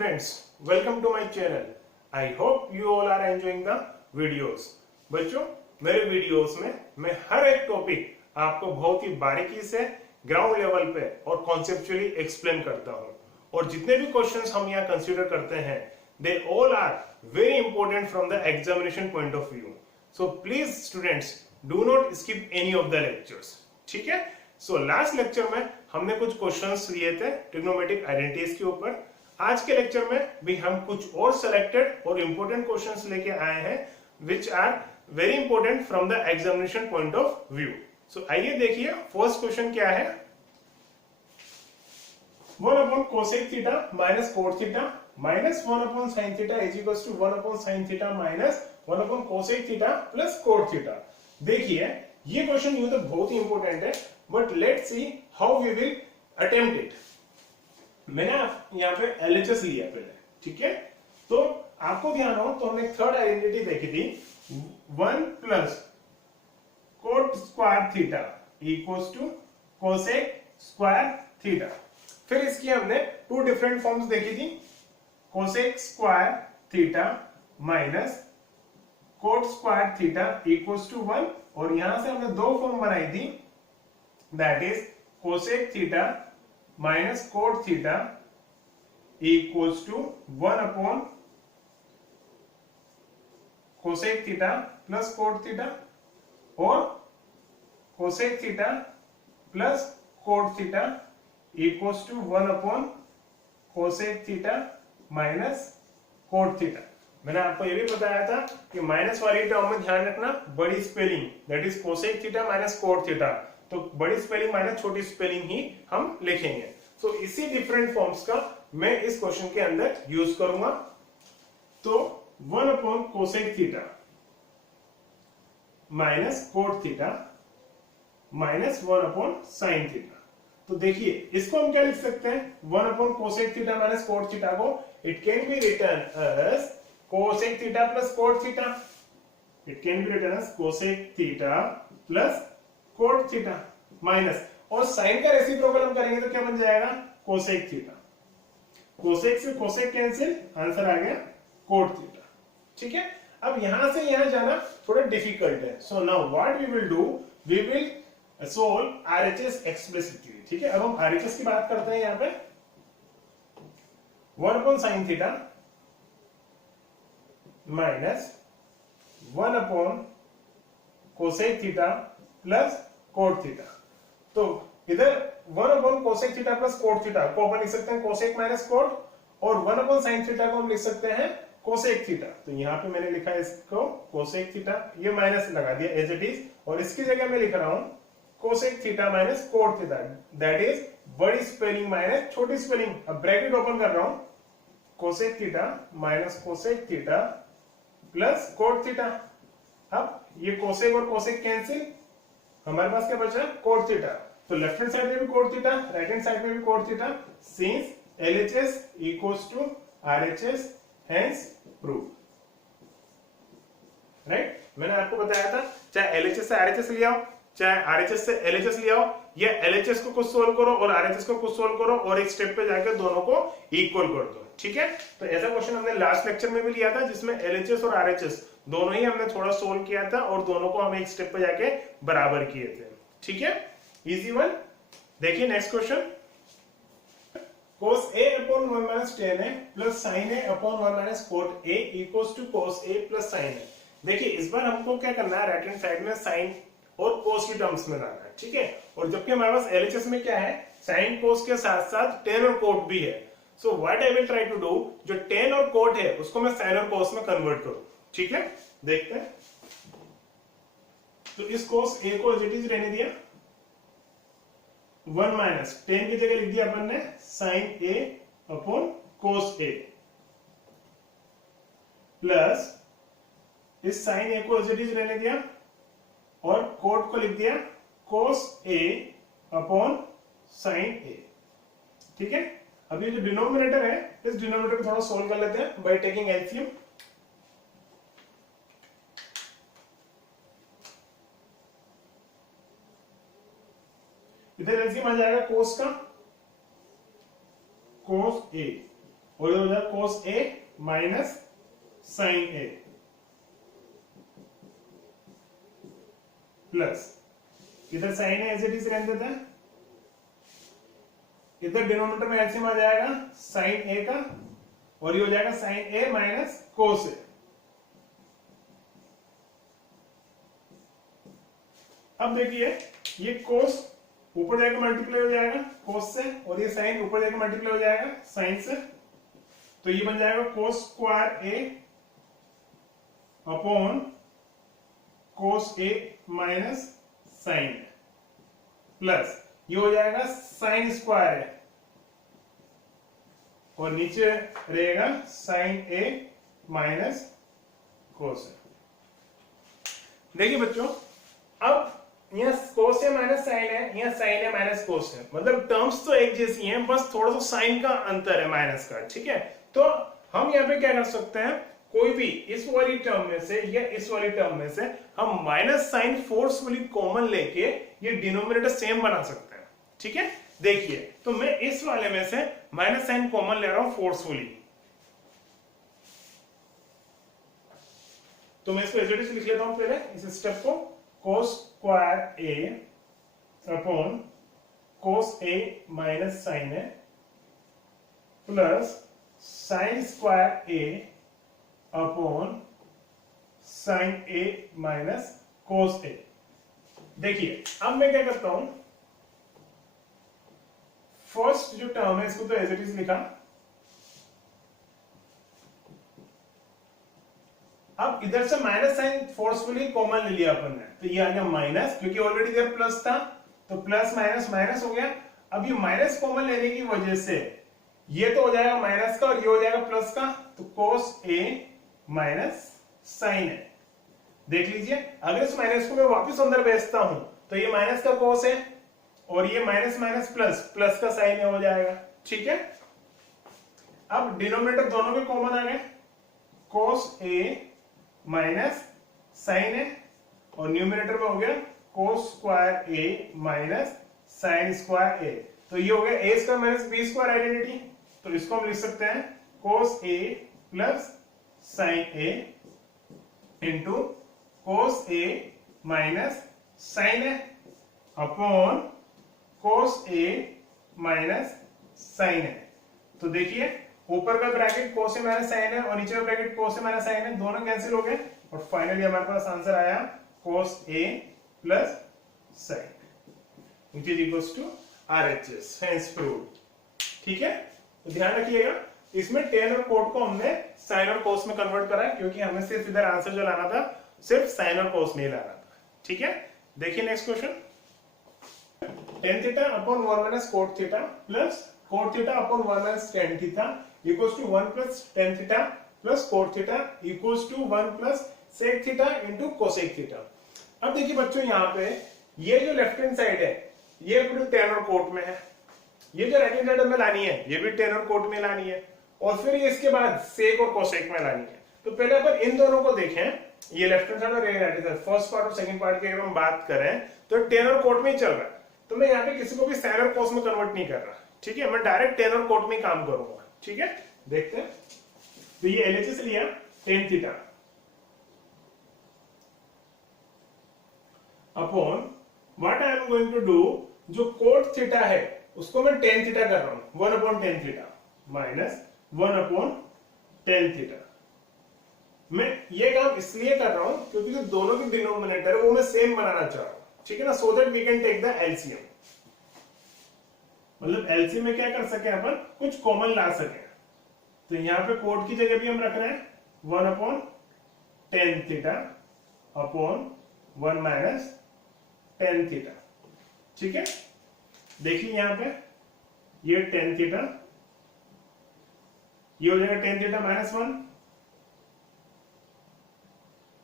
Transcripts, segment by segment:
students, welcome to my channel. I hope you all are enjoying the videos. बच्चों, मेरे videos में मैं हर एक टॉपिक आपको बहुत ही बारीकी से ग्राउंड लेवल पे और कॉन्सेप्चुअली एक्सप्लेन करता हूँ और जितने भी क्वेश्चंस हम यहाँ कंसीडर करते हैं they all are very important from the examination point of view. So please students do not skip any of the lectures. ठीक है. सो लास्ट लेक्चर में हमने कुछ क्वेश्चंस लिए थे ट्रिग्नोमेट्रिक आइडेंटिटीज के ऊपर. आज के लेक्चर में भी हम कुछ और सिलेक्टेड और इंपॉर्टेंट क्वेश्चंस लेके आए हैं which are very important from the examination point of view. So आइए देखिए फर्स्ट क्वेश्चन क्या है. 1 upon cosec theta minus cot theta minus 1 upon sin theta is equals to 1 upon sin theta minus 1 upon cosec theta plus cot theta. देखिए ये question यूं तो बहुत ही इंपॉर्टेंट है but let's see how we will attempt it. मैंने यहाँ पे LHS लिया पहले. ठीक है. तो आपको ध्यान हो तो हमने थर्ड आइडेंटिटी देखी थी 1 plus cot square theta equals to cosec square theta. फिर इसकी हमने टू डिफरेंट फॉर्म्स देखी थी cosec square theta minus cot square theta equals to 1 और यहां से हमने दो फॉर्म बनाई थी that is cosec theta minus cot theta equals to 1 upon cosec theta plus cot theta और cosec theta plus cot theta equals to 1 upon cosec theta minus cot theta. मैंने आपको ये भी बताया था कि माइनस वाली टर्म में ध्यान रखना बड़ी spelling that is cosec theta minus cot theta. तो बड़ी स्पेलिंग माइनस छोटी स्पेलिंग ही हम लिखेंगे. तो इसी डिफरेंट फॉर्म्स का मैं इस क्वेश्चन के अंदर यूज करूंगा. तो 1 upon cosec theta minus cot theta minus 1 upon sin theta. तो देखिए इसको हम क्या लिख सकते हैं 1 upon cosec theta minus cot theta को it can be written as cosec theta plus cot theta. It can be written as cosec theta plus cot theta minus और साइन का रेसिप्रोकल हम करेंगे तो क्या बन जाएगा cosec थीटा. cosec से cosec कैंसिल आंसर आ गया cot थीटा. ठीक है. अब यहां से यहां जाना थोड़ा डिफिकल्ट है. So now what we will do we will solve RHS explicitly. ठीक है. अब हम RHS की बात करते हैं यहां पे 1 upon sin theta minus 1 upon cosec theta plus cot theta. तो इधर 1 upon cosec theta plus cot theta को अपन लिख सकते हैं cosec माइनस cot और 1 अपॉन sin थीटा को हम लिख सकते हैं cosec थीटा. तो यहाँ पे मैंने लिखा है इसको cosec थीटा ये माइनस लगा दिया एज इट इज और इसकी जगह मैं लिख रहा हूं cosec theta minus cot theta that is बड़ी स्पेलिंग माइनस छोटी स्पेलिंग. अब ब्रैकेट ओपन कर रहा हूं cosec theta minus cosec theta plus cot theta. अब ये cosec और cosec कैंसिल हमारे पास क्या बचा cot थीटा. तो लेफ्ट हैंड साइड में भी cot theta right hand side में भी cot theta since LHS equals to RHS hence prove. Right. मैंने आपको बताया था चाहे LHS से RHS ले आओ चाहे RHS से LHS ले आओ या LHS को कुछ सोल्व करो और RHS को कुछ सोल्व करो और एक स्टेप पे जाकर दोनों को इक्वल कर दो. ठीक है. तो ऐसा क्वेश्चन हमने लास्ट लेक्चर में भी लिया था जिसमें LHS और RHS दोनों ही हमने थोड़ा सोल्व किया था और दोनों को हम एक स्टेप पे जाके बराबर किए थे. ठीक है. Easy one. देखिए next question cos a upon 1 minus tan a plus sin a upon 1 minus cot a equals to cos a plus sin a. देखिए इस बार हमको क्या करना है राइट हैंड साइड में sin और cos की टर्म्स में लाना है. ठीक है. और जबकि हमारे पास LHS में क्या है sin cos के साथ साथ tan और cot भी है. So what I will try to do जो tan और cot है उसको मैं sin और cos में कन्वर्ट करूं. ठीक है. देखते हैं. तो इस cos a को एज इट इज रहने दिया 1 माइनस tan की जगह लिख दिया अपन ने sin a upon cos a plus इस sin a को एज इट इज रहने दिया और cot को लिख दिया cos a upon sin a. ठीक है. अब ये जो डिनोमिनेटर है इस डिनोमिनेटर को थोड़ा सोल्व कर लेते हैं बाय टेकिंग एलसीएम. इधर एलसीएम आ जाएगा cos का cos a और इधर हो जाएगा cos A minus sine A plus इधर sine A as it is रहने देते हैं, इधर डिनोमिनेटर में एलसीएम आ जाएगा साइन ए का और ये हो जाएगा साइन ए माइनस कोस ए। अब देखिए ये कोस ऊपर जाकर मल्टीप्लाई हो जाएगा कोस से और ये साइन ऊपर जाकर मल्टीप्लाई हो जाएगा साइन से, तो ये बन जाएगा कोस square A upon cos A minus sign plus ये हो जाएगा साइन स्क्वायर ए और नीचे रहेगा साइन ए माइनस कोस ए। देखिए बच्चों, अब यहाँ कोस ए माइनस साइन है, यहाँ साइन ए माइनस कोस है, मतलब टर्म्स तो एक जैसी हैं, बस थोड़ा सा साइन का अंतर है माइनस का। ठीक है, तो हम यहाँ पे क्या कर सकते हैं, कोई भी इस वाली टर्म में से या इस वाली टर्म में से हम माइनस साइन फोर्सफुली कॉमन लेके ये डिनोमिनेटर सेम बना सकते हैं। ठीक है, देखिए तो मैं इस वाले में से माइनस साइन कॉमन ले रहा हूं फोर्सफुली, तो मैं इसको एज इट इज लिख लेता हूं पहले इस स्टेप को, कोस square A upon cos A minus sine A plus sign square A upon sine A minus cos ए। देखिए अब मैं क्या करता हूं, फर्स्ट जो टर्म है इसको तो एज इट इज लिखा, अब इधर से माइनस साइन फोर्सफुली कॉमन ले लिया अपन ने, तो ये आ गया माइनस, क्योंकि ऑलरेडी इधर प्लस था तो प्लस माइनस माइनस हो गया। अब ये माइनस कॉमन लेने की वजह से ये तो हो जाएगा माइनस का और ये हो जाएगा प्लस का, तो कोस ए माइनस साइन है। देख लीजिए, अगर इस माइनस को मैं वापस अंदर भेजता हूं तो ये माइनस का कोस है और ये माइनस माइनस प्लस प्लस का साइन हो जाएगा। ठीक है, अब डिनोमिनेटर दोनों के कॉमन आ गए, कोस ए माइनस साइन है और न्यूमिनेटर में हो गया cos square A minus sine square A, तो ये हो गया A square minus B square identity, तो इसको हम लिख सकते हैं cos A plus sine A into cos A minus sine A upon cos A minus sine है। तो देखिए ऊपर का bracket cos A minus sine है और नीचे का bracket cos A minus sine है, दोनों कैंसिल हो गए और फाइनली हमारे पास आंसर आया cos A plus sine which is equals to RHS, hence proved. ठीक है, तो ध्यान रखिएगा इसमें टेन और कोट को हमने साइन और कोस में कन्वर्ट करा है, क्योंकि हमें सिर्फ इधर आंसर जो लाना था सिर्फ साइन और कोस में ही लाना था। ठीक है, देखिए next question, tan theta upon 1 minus cot theta plus cot theta upon 1 minus tan theta equals to 1 plus tan theta plus cot theta equals to 1 plus sec theta into cosec theta. अब देखिए बच्चों, यहाँ पे ये जो left hand side है ये पूरी tan और कोट में है, ये जो राइट हैंड साइड हमें लानी है ये भी tan और कोट में लानी है, और फिर ये इसके बाद sec और cosec में लानी है। तो पहले अपन इन दोनों को देखें, ये लेफ्ट हैंड साइड और right hand side, first part और सेकंड पार्ट की अगर हम बात करें तो tan और कोट में ही चल रहा है, तो मैं यहाँ पे किसी को भी साइन और कोस में कन्वर्ट नहीं कर रहा। ठीक है, मैं डायरेक्ट tan और कोट में ही काम करूंगा। ठीक है, देखते हैं, तो ये एलएचएस लिया tan theta upon what I am going to do, जो कोट थीटा है उसको मैं tan थीटा कर रहा हूं, 1 upon tan theta minus 1 upon tan theta. मैं ये काम इसलिए कर रहा हूं क्योंकि जो दोनों की डिनोमिनेटर है वो मैं सेम बनाना चाह रहा हूं। ठीक है ना, so that we can take the LCM, मतलब एलसीएम में क्या कर सके अपन, कुछ कॉमन ला सके। तो यहां पे कोट की जगह भी हम रख रहे हैं 1 upon tan theta upon 1 minus tan theta. ठीक है, देखिए यहां पे ये tan थीटा, ये हो जाएगा tan theta minus 1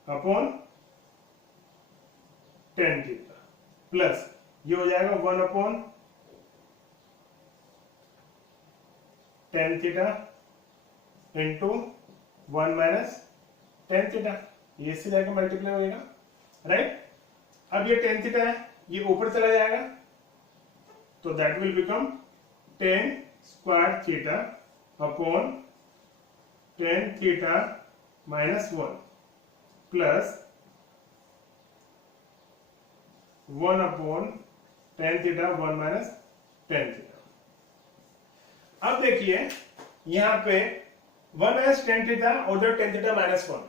upon tan theta plus ये हो जाएगा 1 upon tan theta into 1 minus tan theta, ये इससे जाकर मल्टीप्लाई होगा, राइट। अब ये tan थीटा है ये ऊपर चला जाएगा, तो that will become tan square theta upon tan theta minus one plus one upon tan theta one minus ten theta. अब देखिए यहां पे वन एस टेन थीटा और उधर ten theta minus one,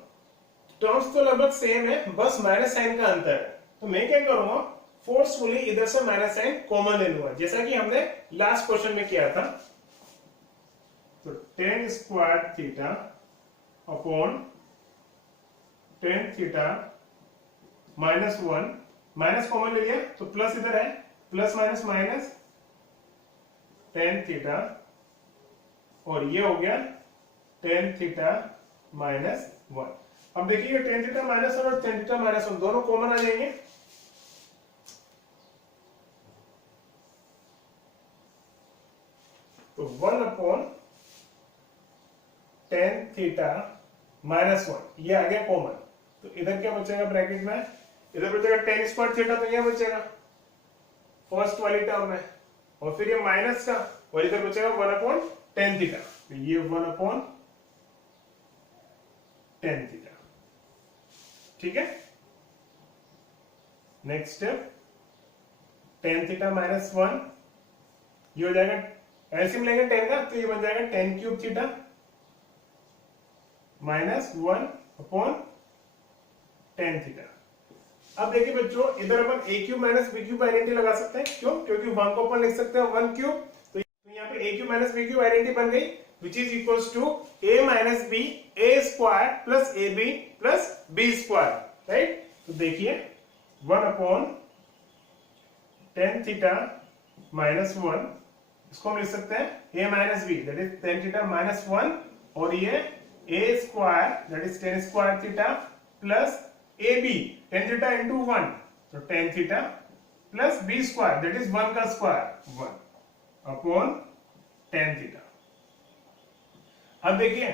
terms तो लगभग सेम है, बस माइनस साइन का अंतर है। तो मैं क्या करूंगा, फोर्सफुली इधर से माइनस साइन कॉमन ले लूंगा, जैसा कि हमने लास्ट क्वेश्चन में किया था। तो ten square theta upon tan theta minus one, minus common ले लिया तो प्लस इधर है, plus minus minus tan theta, और ये हो गया टेन थीटा माइनस वन। अब देखिए टेन थीटा माइनस वन और टेन थीटा माइनस वन दोनों कॉमन आ जाएंगे, तो one upon tan theta minus one ये आ गया कॉमन। तो इधर क्या बचेगा ब्रैकेट में, इधर बचेगा टेन स्क्वायर थीटा, तो यह बचेगा फर्स्ट वाली टर्म में, और फिर ये माइनस का, और इधर बचेगा वन अपॉन टेन थीटा, तो ये वन अपॉन टेन थीटा। ठीक है, next step ten theta minus one, ये हो जाएगा एलसीएम लेंगे टेन का, तो ये बन जाएगा tan cube theta minus one upon tan theta. अब देखिए बच्चों, इधर अपन A cube minus B cube identity लगा सकते हैं, क्यों, क्योंकि वन को अपन लिख सकते हैं वन क्यूब, तो यहाँ पे A cube minus B cube identity बन गई, which is equals to A minus B A square plus A B plus B square, right. तो देखिए one upon tan theta minus one, इसको हम लिख सकते हैं A minus B that is tan theta minus one, और ये A square that is tan square theta plus A B tan theta into one, तो tan theta plus B square that is one का square one upon tan theta. अब देखिए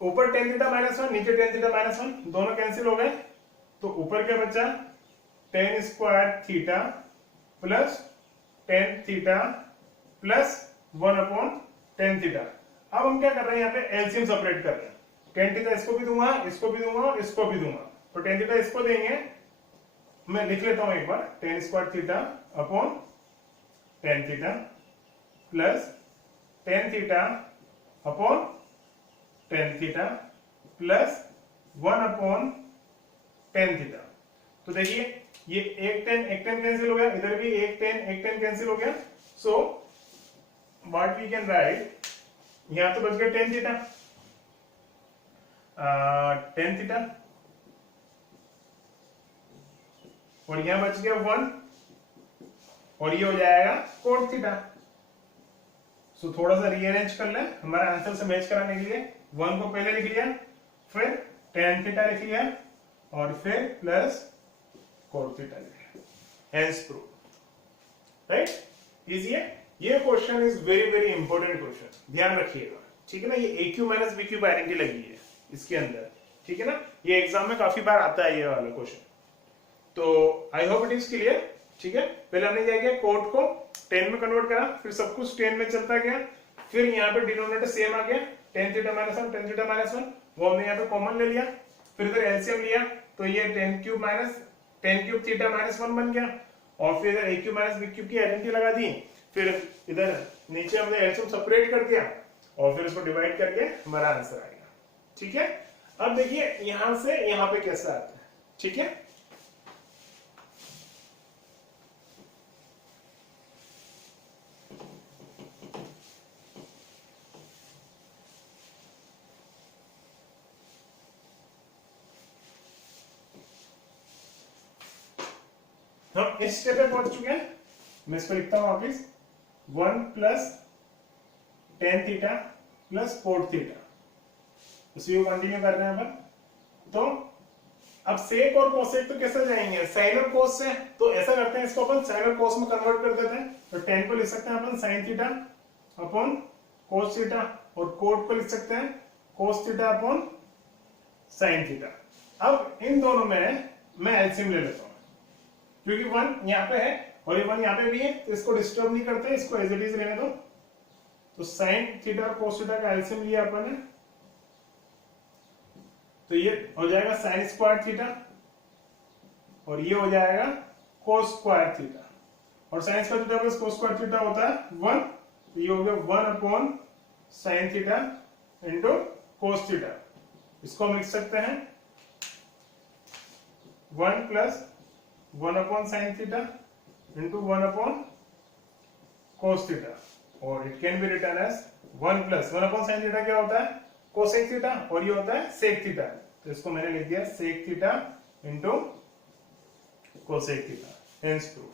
ऊपर tan theta minus one, नीचे tan theta minus one, दोनों cancel हो गए, तो ऊपर क्या बचा tan square theta plus tan theta plus one upon tan theta. अब हम क्या कर रहे हैं, यहाँ पे एलसीएम सेपरेट कर रहे हैं, टेन थीटा इसको भी दूंगा, इसको भी दूंगा और इसको भी दूंगा, तो टेन थीटा इसको देंगे, मैं लिख लेता हूं एक बार, tan square theta upon tan theta plus tan theta upon tan theta plus one upon tan theta. तो देखिए ये एक टेन कैंसिल हो गया, इधर भी एक टेन कैंसिल हो गया, so what we can write, यहां तो बच गया टेन थीटा, टेन थीटा, और यहां बच गया वन, और ये हो जाएगा कोट थीटा। सो थोड़ा सा रीअरेंज कर ले हमारा आंसर से मैच कराने के लिए, वन को पहले लिख लिया, फिर टेन थीटा लिख लिया, और फिर प्लस कोट थीटा लिख लिया, हेंस प्रूव, राइट। इजी है, ये question is very very important question, ध्यान रखिएगा, ठीक है ना। ये A cube minus B cube identity लगी है इसके अंदर, ठीक है ना, ये एग्जाम में काफी बार आता है ये वाला क्वेश्चन, तो I hope it is clear. ठीक है, पहले हमने क्या किया, कोट को 10 में कन्वर्ट करा, फिर सब कुछ 10 में चलता गया, फिर यहाँ पे डिनोमिनेटर सेम आ गया, ten theta minus one, ten theta minus one, वो हमने यहाँ पे कॉमन ले लिया, फिर इधर एलसीएम लिया, तो ये ten cube theta minus one बन गया, और फिर इधर ए क्यूब माइनस बी क्यूब की आइडेंटिटी लगा दी, फिर इधर नीचे हमने एलसीएम सेपरेट कर दिया, और फिर इसको डिवाइड करके हमारा आंसर आएगा। ठीक है, अब देखिए यहां से यहां पे कैसा आता है, ठीक है। हम इस स्टेप पे पहुंच चुके हैं, मैं इसको लिखता हूं वापिस, one plus tan theta plus cot theta, उसी को कंटिन्यू कर रहे हैं अपन। तो अब सेक और कोसेक तो कैसे जाएंगे, साइन और कोस से, तो ऐसा करते हैं, इसको अपन साइन और कोस में कन्वर्ट कर देते हैं, तो टेन को लिख सकते हैं अपन sine theta upon cos theta, और कोट को लिख सकते हैं cos theta upon sine theta. अब इन दोनों में मैं एलसीएम ले लेता हूं, क्योंकि वन यहाँ पे है और ये वन यहाँ पे भी है, तो इसको डिस्टर्ब नहीं करते, इसको एज इट इज रहने दो। तो साइन थीटा और कोस थीटा का एलसीएम लिया अपन ने, तो ये हो जाएगा साइन स्क्वायर थीटा और ये हो जाएगा कोस स्क्वायर थीटा, और sign square theta plus cos square theta होता है 1, तो ये हो गया 1/sin theta into cos theta. इसको हम लिख सकते हैं 1 + 1/sin theta into 1/cos theta, और it can be written as 1 + 1/sin theta क्या होता है कोसेक थीटा, और ये होता है सेक थीटा, तो इसको मैंने लिख दिया sec theta into cosec theta, hence proof.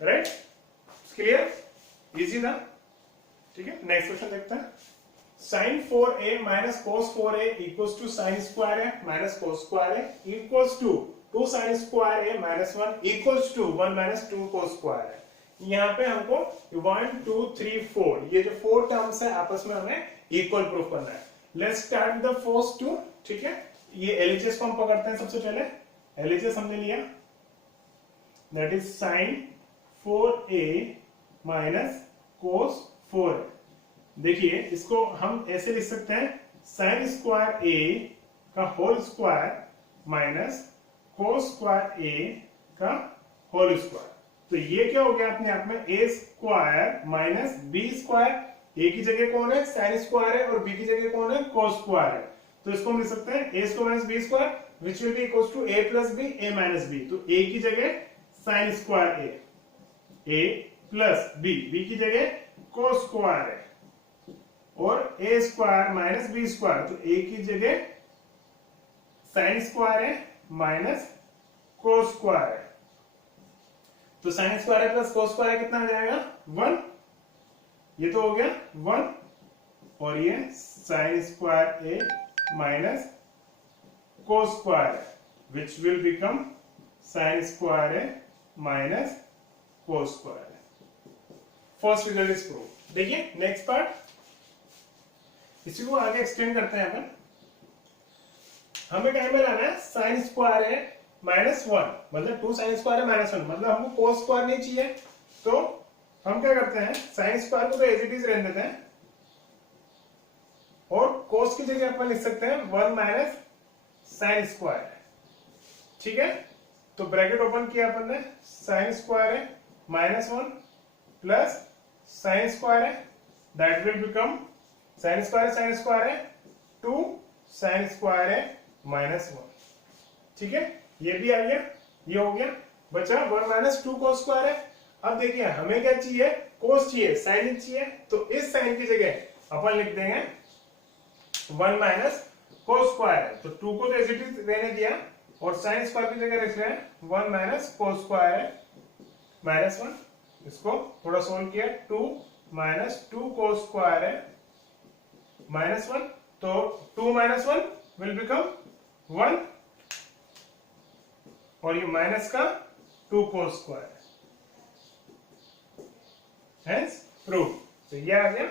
Right, clear, easy था। ठीक है, नेक्स्ट क्वेश्चन देखते हैं। sin 4a minus cos 4a equals to sin square a minus cos square a equals to 2 sin square a minus 1 equals to 1 minus 2 cos square a। यहाँ पे हमको 1 2 3 4 ये जो 4 टर्म्स है आपस में हमें इक्वल प्रूफ करना है। Let's start the first two. ठीक है, ये एलएचएस को हम पकड़ते हैं सबसे पहले। एलएचएस हमने लिया, that is sin 4a minus cos 4a। देखिए इसको हम ऐसे लिख सकते हैं sin स्क्वायर a का whole square minus cos square a का होल स्क्वायर। तो ये क्या हो गया अपने आप में a square minus b square. a की जगह कौन है sin स्क्वायर है और b की जगह कौन है cos स्क्वायर है, तो इसको हम लिख सकते हैं a square minus b square which will be equals to a plus b a minus b। तो a की जगह sin square a plus b की जगह cos स्क्वायर है, और a square minus b square, तो a की जगह sin स्क्वायर है माइनस cos स्क्वायर है। तो sin स्क्वायर है प्लस cos स्क्वायर कितना आ जाएगा 1, ये तो हो गया 1, और ये sin square a minus cos square है which will become sin square a minus cos square है। First result is prove. देखिए नेक्स्ट पार्ट, इसी को आगे एक्सटेंड करते हैं अपन। हमें टाइम में लाना है sin स्क्वायर है माइनस 1, मतलब 2 sin स्क्वायर है माइनस 1, मतलब हमको cos स्क्वायर नहीं चाहिए, तो हम क्या करते हैं sin स्क्वायर को तो एज इट इज रहने देते हैं, और cos की जगह अपन लिख सकते हैं 1 माइनस sin स्क्वायर। ठीक है, तो ब्रैकेट ओपन किया अपन ने, sin स्क्वायर है माइनस 1 प्लस sin स्क्वायर है, that will become sin square है 2 sin स्क्वायर है माइनस 1। ठीक है, ये भी आ गया, ये हो गया, बचा 1 माइनस 2 cos स्क्वायर है। अब देखिए हमें क्या चाहिए cos चाहिए, sin चाहिए, तो इस sin की जगह अपन लिख देंगे 1 माइनस cos स्क्वायर है, तो 2 को तो एज इट इज रहने दिया, और sin स्क्वायर की जगह रख रहे हैं 1 माइनस cos स्क्वायर है माइनस 1। इसको थोड़ा सोल्व किया, 2 माइनस 2 cos स्क्वायर है माइनस 1, तो 2 माइनस 1 विल बिकम 1, और ये माइनस का 2 cos स्क्वायर है, हेंस प्रूफ। तो ये आ गया,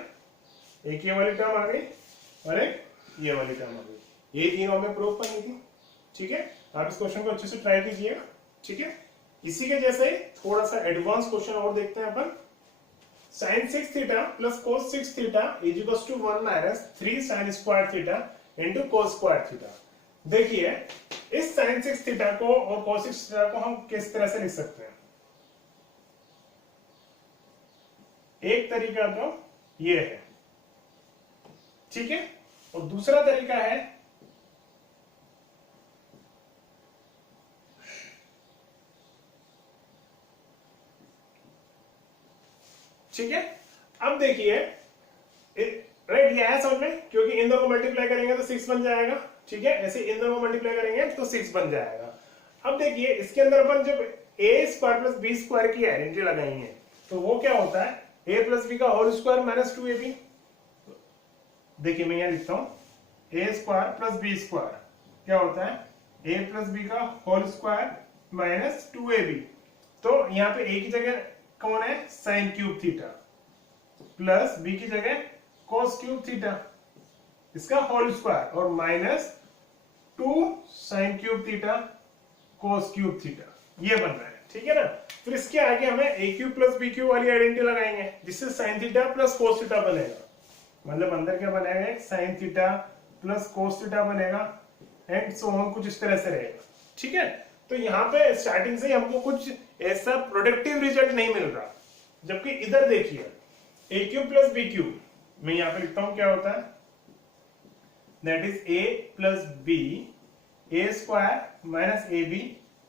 एक ये वाली टर्म आ गई और एक ये वाली टर्म आ गई, ये तीनों हमें प्रूफ करनी थी। ठीक है, आप इस क्वेश्चन को अच्छे से ट्राई कीजिएगा। ठीक है, इसी के जैसे ही थोड़ा सा एडवांस क्वेश्चन और देखते हैं अपन। sin 6 theta plus cos 6 theta is equals to 1 minus 3 sin square theta into cos square theta. देखिए इस sin 6 थीटा को और cos 6 थीटा को हम किस तरह से लिख सकते हैं। एक तरीका तो ये है, ठीक है, और दूसरा तरीका है ठीक है। अब देखिए राइट, ये है समझ में, क्योंकि इन दोनों को मल्टीप्लाई करेंगे तो 6 बन जाएगा। ठीक है, ऐसे इन दोनों को मल्टीप्लाई करेंगे तो 6 बन जाएगा। अब देखिए इसके अंदर अपन जब a square plus b square की आइडेंटिटी लगाएंगे तो वो क्या होता है a प्लस बी का होल स्क्वायर माइनस 2ab। देखिए मैं यहां लिखता हूं a square plus b square क्या होता है a प्लस बी का होल स्क्वायर माइनस 2ab। तो यहाँ पे a की जगह कौन है sine cube theta, plus b की जगह कॉस क्यूब थीटा इसका होल स्क्वायर, और minus 2 sine cube theta cos cube theta, ये बन रहा है। ठीक है ना, फिर इसके आगे हमें a cube plus b cube वाली आइडेंटिटी लगाएंगे जिससे sine theta plus cos theta बनेगा। मतलब अंदर क्या बनेगा sine theta plus cos theta बनेगा, एंड सो ऑन, कुछ इस तरह से रहेगा। ठीक है, तो यहाँ पे स्टार्टिंग से हमको कुछ ऐसा प्रोडक्टिव रिजल्ट नहीं मिल रहा, जबकि इधर देखिए A cube plus B cube, मैं यहाँ पे लिखता हूं क्या होता है, that is A plus B A square minus A B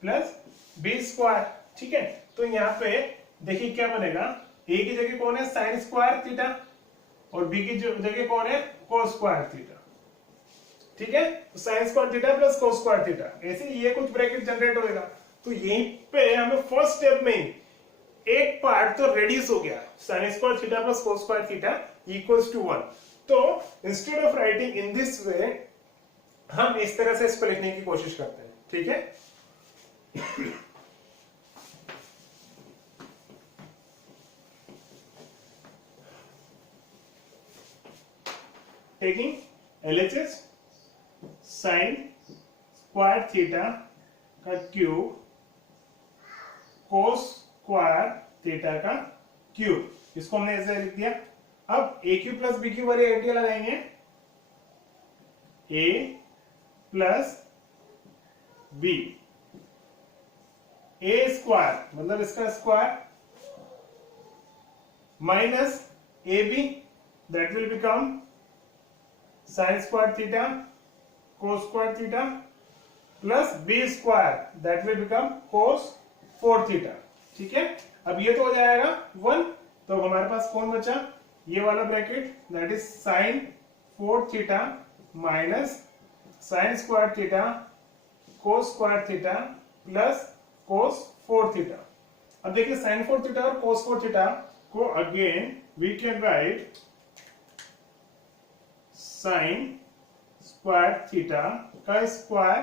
plus B square. ठीक है, तो यहाँ पे देखिए क्या बनेगा, ए की जगह कौन है साइन स्क्वायर थीटा और बी की जगह कौन है कोस स्क्वायर थीटा। ठीक है, तो sign square theta plus cos square theta, ऐसे ये कुछ ब्रैकेट जनरेट होएगा। तो यहीं पे हमें फर्स्ट स्टेप में एक पार्ट तो रेड्यूस हो गया, sine square theta plus cos square theta equals to 1। तो instead of writing in this way, हम इस तरह से इसको लिखने की कोशिश करते हैं। ठीक है, taking LHS sine square theta का क्यूब कोस स्क्वायर थीटा का क्यूब, इसको हमने ऐसे लिख दिया। अब A cube plus B cube वाले आइडिया लगाएंगे, A plus B, A square मतलब इसका square minus A B, that will become sine square theta cos square theta plus B square, that will become cos 4 theta. ठीक है, अब ये तो हो जाएगा 1, तो हमारे पास कौन बचा, ये वाला bracket, that is sine 4 theta minus sine square theta cos square theta plus cos 4 theta. अब देखिए साइन 4 थीटा और कोस 4 थीटा को again we can write sine square theta का square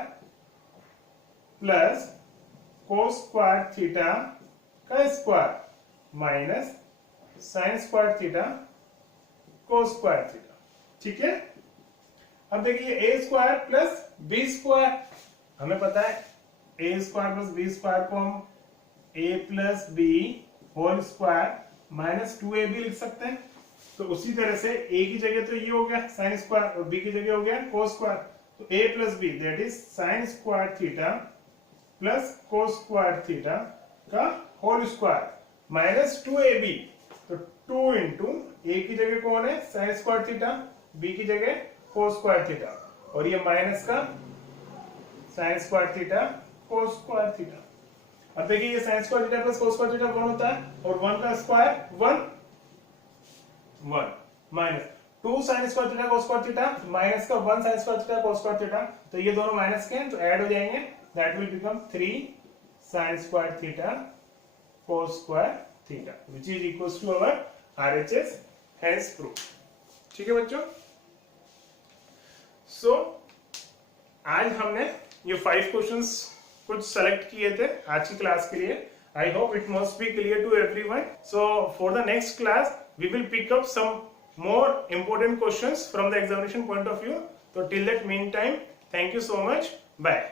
plus cos square theta का square minus sine square theta cos square theta. ठीक है, अब देखिए A square plus B square, हमें पता है A square plus B square को हम A plus B whole square minus 2ab लिख सकते हैं। तो उसी तरह से a की जगह तो ये हो गया साइन स्क्वायर और b की जगह हो गया कोस स्क्वायर, तो a plus b that is sine square theta plus cos square theta का होल स्क्वायर माइनस 2ab, तो 2 इंटू ए की जगह कौन है साइन स्क्वायर थीटा, b की जगह कोस स्क्वायर थीटा, और ये माइनस का sign square theta cos square theta. अब देखिए ये sign square theta plus cos square theta कौन होता है, और 1 का square 1 minus 2 sign square theta cos square theta minus का 1 sign square theta cos square theta, तो ये दोनों माइनस के हैं तो ऐड हो जाएंगे, that will become 3 sine square theta cos square theta which is equals to our RHS hence proof. ठीक है बच्चों, सो आज हमने ये 5 क्वेश्चंस कुछ सेलेक्ट किए थे आज की क्लास के लिए। I hope it must be clear to everyone. So for the next class, we will pick up some more important questions from the examination point of view. So till that meantime, thank you so much. Bye.